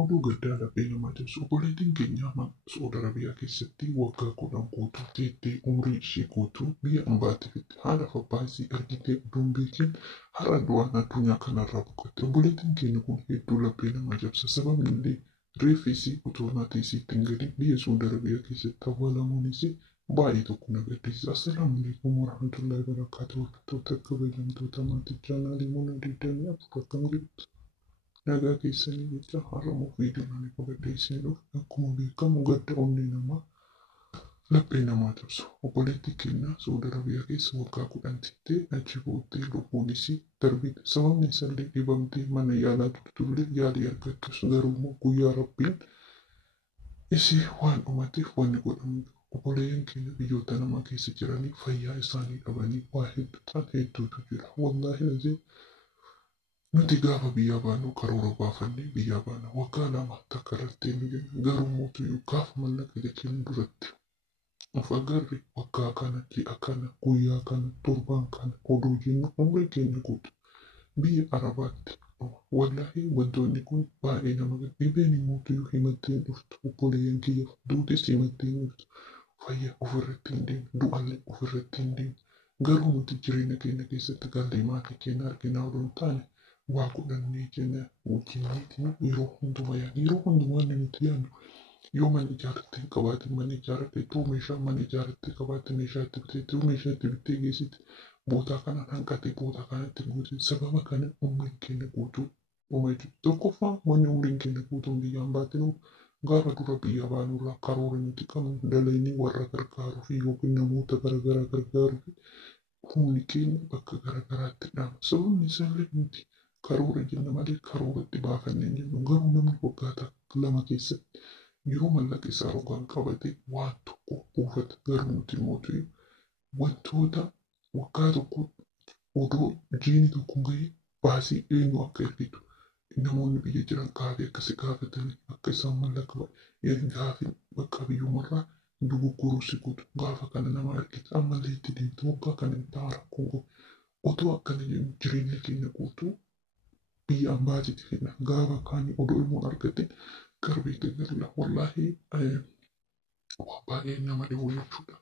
Oduu gaddaa laphee namaa cabsu obboleettiin keenya Saudi Arabiyaa keessatti waggaa 10 guutuu teettee umrii ishee guutuu biyya ambaatiifitti haadha fi abbaa isii argitee oduu hin beekin har'a du'aan addunyaa kanarraa boqotte. Obboleettiin keenya kun hedduu laphee namaa cabsa. Sababni illee reeffi isii utuu maatii isiitti hin galin biyya Saudi Arabiyaa keessatti awwaalamuun isii baay'ee tokko na gaddisiisa. Assalaamu alaikum warahmatullahi wabarakatuh. Hordoftoota kabajamtoota maatii chaanaalii Muna 24 akkam jirtu? Nagaa keessanii jecha har'amuu viidiyoon qabadhee isin dhufe akkuma beekamu gadda onnee namaa laphee namaa cabsu. Obboleettii keenya Saudi Arabiyaa keessa waggaa 10 teettee achi booddee lubbuun isii darbite. Sababni isaallee dhibamtee mana yaalaa turtullee yaalii argattus garuu guyyaa Rabbiin isii waan dhumateef wanni godhamu obboleeyyan keenya biyyoota namaa keessa jiranii fayyaa isaanii dhabanii waa hedduutu jira. Wallaahi lazee nuti gaafa biyyaa baanu karoora baafannee biyyaa baana waggaa 2 takka irratti nu jenna garuu mootuyyuu gaafa mallaqa jechuun duratti of agarre waggaa kana ji'a kana guyyaa kana torbaan kana oduu jennu umrii keenya guutu biyya Arabaatti wallaahi wantoonni kun baay'ee nama dhibeen mootuyyuu himattee dhuftu obboleeyyan kiyya duutis himattee dhuftu fayyaa ofirratti hin deemu du'allee ofirratti hin deemu garuu nuti jireenya keenya keessatti gallee maatii keenya arginaa odoo hin taane waa godhannee jenna wajjiniitiin yeroo hundumaa nuti yaadnu yoo mana ijaarratte hin qabaatin mana ijaarratte tuu meeshaa mana ijaarratte qabaatte meeshaa itti bitee tuu meeshaa itti bittee geessite bootaa kanaan hanqate bootaa kanatti guute sababa kana umriin keenya guutuu dhuma jechuudha. Tokkoffaa wanni umriin keenya guutuun biyyaan baatinu gaafa dura biyya baanurraa karoora nuti qabnu dalaynii warra gargaaruu fi yookiin namoota garaagaraa gargaaruu fi humni keenya bakka garaagaraatti dhaama. Sababni isaallee nuti karoora jenna malee karoora itti baafannee jennu garuu namni waggaa 2 keessatti yeroo mallaqa isaa rogaan qabate waan tokko buufata garuu nuti mootii wantoota waggaa tokko odoo jiini tokko gahee baasii eenyu akka ergitu namoonni biyya jiran gaafii akkasii gaafatanii akka isaan mallaqa gaafii bakka biyyummarraa dugugguruu si guutu gaafa kana nama argite ammallee itti deemtu waggaa kana hin ta'a rakkoo otoo akkana jennu jireenya keenya guutuu biyya ambaatiiti kenna gaafa kaanii odoo ilmoon argatte garbee gaggarla wallaahi waa baay'ee nama dhibu jechuudha.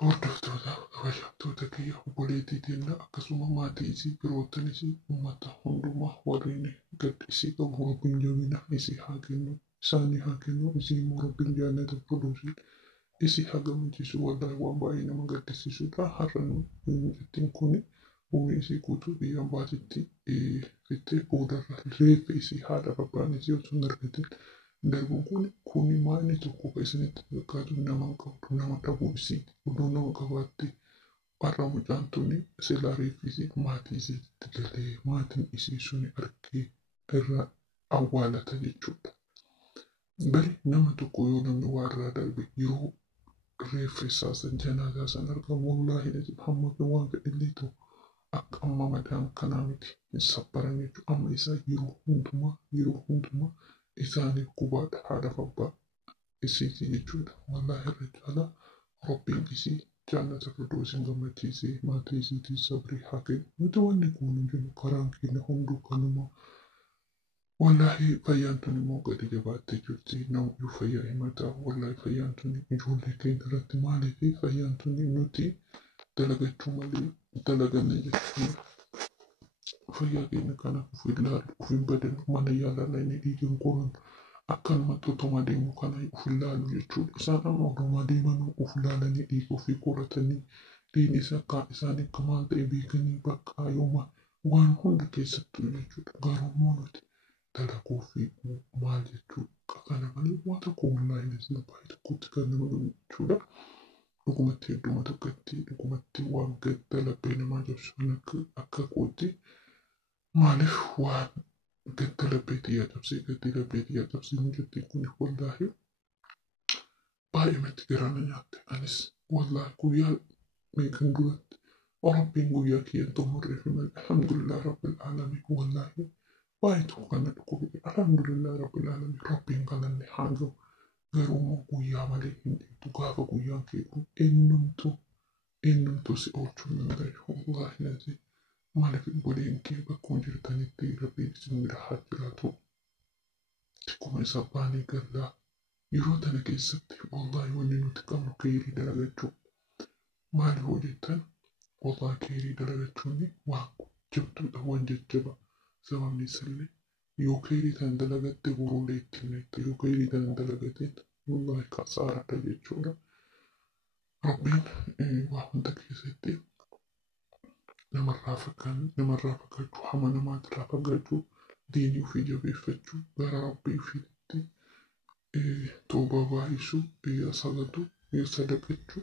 Hordoftoota kabajamtoota kiyya obboleettii keenya akkasuma maatii isii firoottan isii uummata hundumaa warreen gadda isii qabu rabbiin jabina isii haa kennu isaanii haa kennu isii immoo rabbiin jaalata firdawsii isii haa gammachiisu wallaahi waan baay'ee nama gaddisiisudha. Har'a jettiin kun umrii isii guutuu biyya ambaatitti fittee boodarra reeffa isii haadha abbaan isii osoo hin argatin darbuun kun maali tokko kan isinitti fakkaatu nama qabdu nama dhabuu isiiti oduu nama qabaatte har'a mucaan tuni silaa reeffi isii maatii isiitti galee maatiin isii suni argee irraa awwaalata jechuudha. Bari nama tokko yoo namni waa irraa darbe yeroo reeffa isaa san janaasaa san argamu wallaahi hamma waan fedhillee ta'u akka amma madaan kanaa miti hin sabbaran jechuudha. Amma isaa yeroo hundumaa isaaniif gubaadha haadha fi abbaa isiiti jechuudha. Wallaahi irra caalaa rabbiin isii jaalata firdawsiin gammachiisee maatii isiitiin sabrii haa kennu. Nuti wanni kun jennu karaan keenya hunduu kanuma. Wallaahi fayyaan tun immoo gadi jabaattee jirti. Namni fayyaa himataa wallaahi fayyaan tun ijoollee keenya irratti maaliif fayyaan tun nuti dalagachuu malee dalaganne jechuudha. Fayyaa keenya kana of ilaalu of hin badan mana yaalaa inni dhiigan qoran akkanumatti otuma deemu kana of ilaalu jechuudha. Isaan amma otuma deemanuu of ilaalanii dhiiga ofii qoratanii dhiigni isaanii akka maal ta'e beekanii bakka yooma waan hunda keessattuu jechuudha. Garuu nuti dalaguu fi maal jechuudha kana malee waan tokko wallaahi nasiin baay'ee tokkotti kan nama gahu jechuudha. Dhugumatti hedduma tokkotti dhugumatti waan gadda laphee namaa cabsan akka kootti maaliif waan gadda laphee xiyyaa cabsee gaddi laphee xiyyaa cabsee hin jirti kun wallaahi baay'ee natti garaana nyaatte. Anis wallaahi guyyaa meeqan duratti rabbiin guyyaa kiyyan xumurree fi malee alhamdulillah rabbil aalamiin wallaahi baay'ee tokko kana dhukkubee alhamdulillah rabbil aalamiin rabbiin galanne haa gahu. Garuu guyyaa malee hin deemtu gaafa guyyaan kee kun eenyumtu si oolchuu hin danda'u wallaahi lazee maaliif obboleen kee bakkuma jirtanitti rabbiin isin bira haa jiraatu. akkuma isa baanee gallaa yeroo tana keessatti wallaahi wanni nuti qabnu khayrii dalagachuu. Maali hoo jettan wallaahi khayrii dalagachuun waan jabduudha, waan jajjaba. Sababni isallee yoo khayrii tan dalagatte boruulee ittiin nette, yoo khayrii tan dalagateen wallaahi kasaaraadha jechuudha. Rabbiin waa hunda keessatti namarraa fagaachuu, hama namaatirraa fagaachuu, diinii ofii jabeeffachuu, gara rabbii ofiitti toobaa baay'isuu, sagatu, sadaqachuu,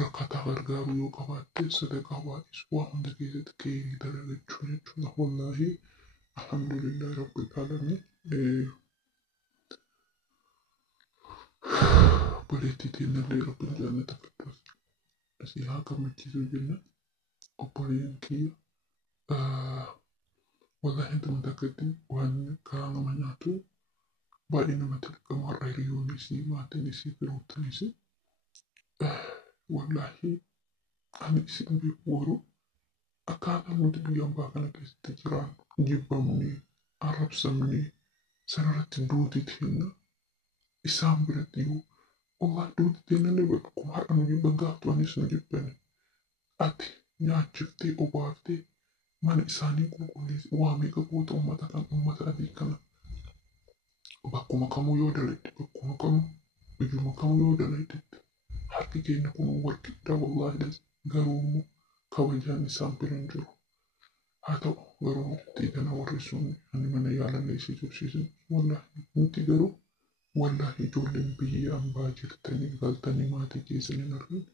rakkataa gargaaruu yoo qabaatte sadaqaa baay'isuu, waa hunda keessatti khayrii dalagachuu jechuudha. Wallaahi alhamdulillah rabbil aalamiin. Obboleettii teennallee rabbiin jannata firdaus asii haa gammachiisuu jenna. Obboleen kiyya wallaahi intuma takkatti waan karaa nama nyaatu baay'ee namatti argamu. Har'a hiriyoonis maatiinis firoottanis wallaahi ani isin beeku garuu akkaataan nuti biyya ambaa kana keessatti jiraannu jibbamnee arrabsamnee sanarratti duuti teenya isaan biratti yoo wallaahi duuti teenyallee bakkuma har'a nu jibban gaaftuanis nu jibbani. Ati nyaachiftee obaaftee mana isaanii qulqulleessi waa meeqa goota uummata adii kana bakkuma kamuu yoo daladhe bakkuma kamuu iyyuma kamuu yoo daladhetti harki keenya kun walqixxaa wallaahi garuu immoo kabajaan isaan bira hin jiru. Haa ta'u garuu murtii kana warri sun ani mana yaalan isii tursiisan wallaahi nuti garuu wallaahi ijoolleen biyya ambaa jirtanii galtanii maatii keessan hin argin,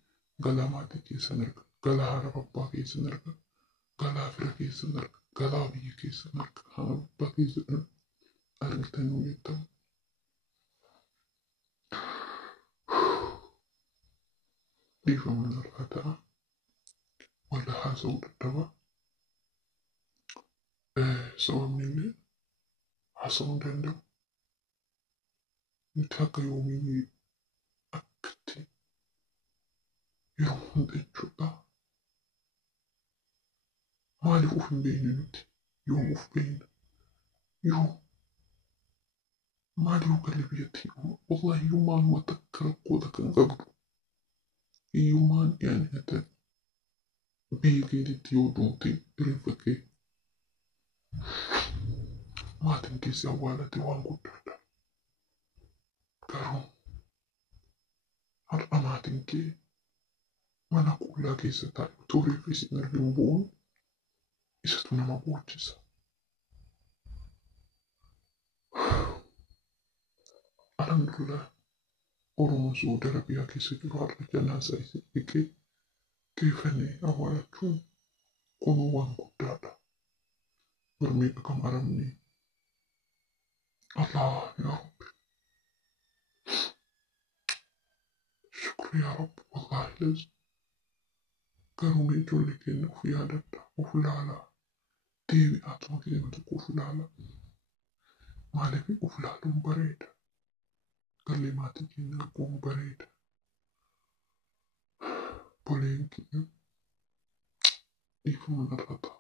galaa maatii keessan arga, galaa haadha abbaa keessan arga, galaa fira keessan arga, galaa biyya keessan arga, haadha abbaa keessan argitanii hojjettamu. Dhiifama narraa ta'a. Wallaahi haasa'uu dadhabaa. Sababni illee haasa'uu hin danda'u. Nuti akka yoomii akkatti yeroo hunda jechuudha. Maaliif of hin beekne nuti? Yoom of beekna? Yoom? Maaliif galii biyyatti? Wallaahi hiyyummaan waan takka rakkoota kan qabdu. Hiyyummaan yaani biyya keetitti yoo duute reeffa kee maatiin keessi awwaalate waan guddaadha. Garuu har'a maatiin kee mana qullaa keessa taa'e utuu reeffa isin argin bu'uun isatu nama boochisa. Alhamdulillah Oromoon Saudi Arabiyaa keessa jiru har'a janaasaa isin dhiqee geeffannee awwaalachuun kunuu waan guddaadha. Meeqa kam aramni Allah ya Rabbi. Shukri ya Rabbi wallahi lazim. Garuu mee ijoollee keenya of yaadadha, of laalaa. Deebi'aa tuma keenya tokko of laalaa. Maaliif of laaluun bareeda. Gallee maatii keenya arguun bareeda. Boleen keenya dhiifama narra ta'a.